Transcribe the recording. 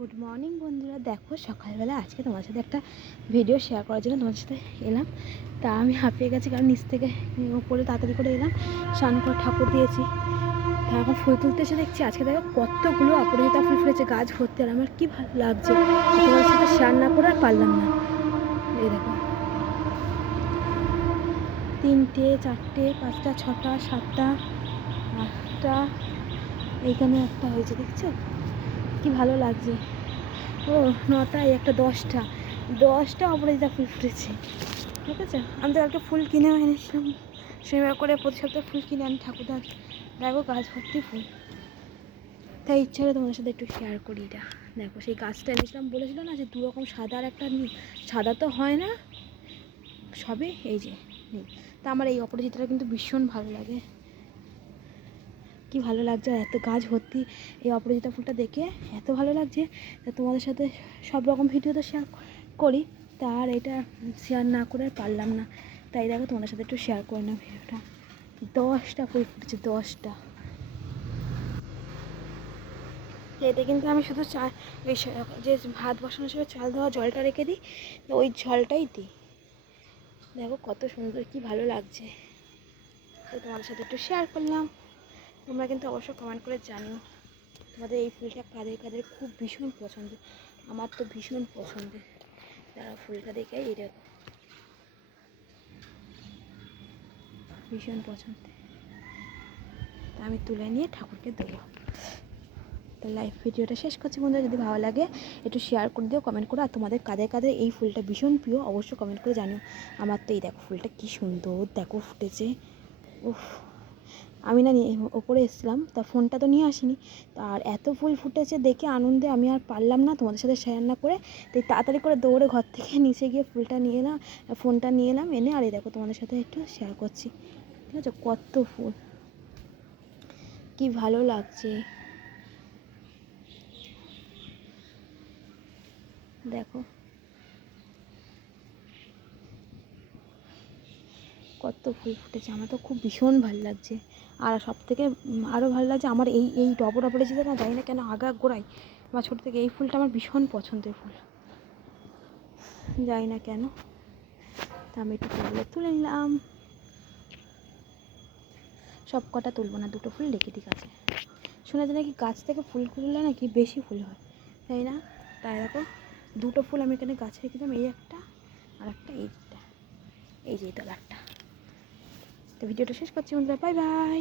Good morning বন্ধুরা, দেখো সকালবেলা আজকে তোমার সাথে একটা ভিডিও শেয়ার করার জন্য তোমার সাথে এলাম। তা আমি হাঁপিয়ে গেছি, কারণ নিচ থেকে উপরে তাড়াতাড়ি করে এলাম, স্নান করে ঠাকুর দিয়েছি। তা এখন ফুল তুলতে এসে দেখছি আজকে দেখো কতগুলো অপরাজিতা ফুল ফুলেছে গাছ ভর্তি, আর আমার কী ভালো লাগছে। তোমার সাথে শেয়ার না করে আর পারলাম না। এই দেখো 3টে 4টে 5টা 6টা 7টা 8টা, এইখানে একটা হয়েছে, দেখছো কি ভালো লাগছে। ও 9টা, এই একটা 10টা অপরাজিতা ফুল ফুটেছে, ঠিক আছে। আমি তো কালকে ফুল কিনেও এনেছিলাম, সেভাবে করে প্রতি সপ্তাহে ফুল কিনে আনি ঠাকুরদার। দেখো গাছ ভর্তি ফুল, তাই ইচ্ছা হলে তোমাদের সাথে একটু শেয়ার করি। এটা দেখো সেই গাছটা এনেছিলাম, বলেছিল না যে 2 রকম সাদা আর একটা সাদা তো হয় না, সবে এই যে নীল। তা আমার এই অপরাজিতাটা কিন্তু ভীষণ ভালো লাগে, কি ভালো লাগছে। আর এত গাছ ভর্তি এই অপরাজিতা ফুলটা দেখে এত ভালো লাগছে। তা তোমাদের সাথে সব রকম ভিডিও তো শেয়ার করি, তা আর এটা শেয়ার না করে পারলাম না। তাই দেখো তোমাদের সাথে একটু শেয়ার করে না ভিডিওটা। 10টা ফুল ফুটেছে, 10টা। এতে কিন্তু আমি শুধু ওই যে ভাত বসানোর সময় চাল ধোয়া জলটা রেখে দিই, ওই জলটাই দিই। দেখো কত সুন্দর, কি ভালো লাগছে। তাই তোমাদের সাথে একটু শেয়ার করলাম। তোমরা কিন্তু অবশ্যই কমেন্ট করে জানিও তোমাদের এই ফুলটা কাদের কাদের খুব ভীষণ পছন্দ। আমার তো ভীষণ পছন্দের। তারা ফুলটা দেখে এই দেখো ভীষণ পছন্দের। তা আমি তুলে নিয়ে ঠাকুরকে দেবো। তো লাইভ ভিডিওটা শেষ করছি বন্ধুরা, যদি ভালো লাগে একটু শেয়ার করে দিও, কমেন্ট করো। আর তোমাদের কাদের কাদের এই ফুলটা ভীষণ প্রিয় অবশ্যই কমেন্ট করে জানিও। আমার তো এই দেখো ফুলটা কী সুন্দর দেখো ফুটেছে। উফ, আমি না ওপরে এসেছিলাম, তা ফোনটা তো নিয়ে আসিনি। আর এত ফুল ফুটেছে দেখে আনন্দে আমি আর পারলাম না তোমাদের সাথে শেয়ার না করে, তাই তাড়াতাড়ি করে দৌড়ে ঘর থেকে নিচে গিয়ে ফুলটা নিয়ে এলাম, ফোনটা নিয়ে এলাম, এনে আর এই দেখো তোমাদের সাথে একটু শেয়ার করছি, ঠিক আছে। কত ফুল, কি ভালো লাগছে দেখো, কত ফুল ফুটেছে। আমার তো খুব ভীষণ ভালো লাগছে। আর সব থেকে আরও ভালো লাগছে আমার এই ডবর অপরাজিতা না, জানি না কেন আগা গোড়ায় আমার ছোটো থেকে এই ফুলটা আমার ভীষণ পছন্দের ফুল, জানি না কেন। তা আমি একটু ফুলগুলো তুলে নিলাম, সব কটা তুলবো না, 2টো ফুল রেখে দিই গাছে। শোনা যায় নাকি গাছ থেকে ফুল তুললে নাকি বেশি ফুল হয়, তাই না? তাই দেখো 2টো ফুল আমি এখানে গাছে রেখে দিলাম, এই একটা আর একটা এইটা, এই যে তলারটা। তো ভিডিওটা শেষ করছি বন্ধুরা, বাই বাই।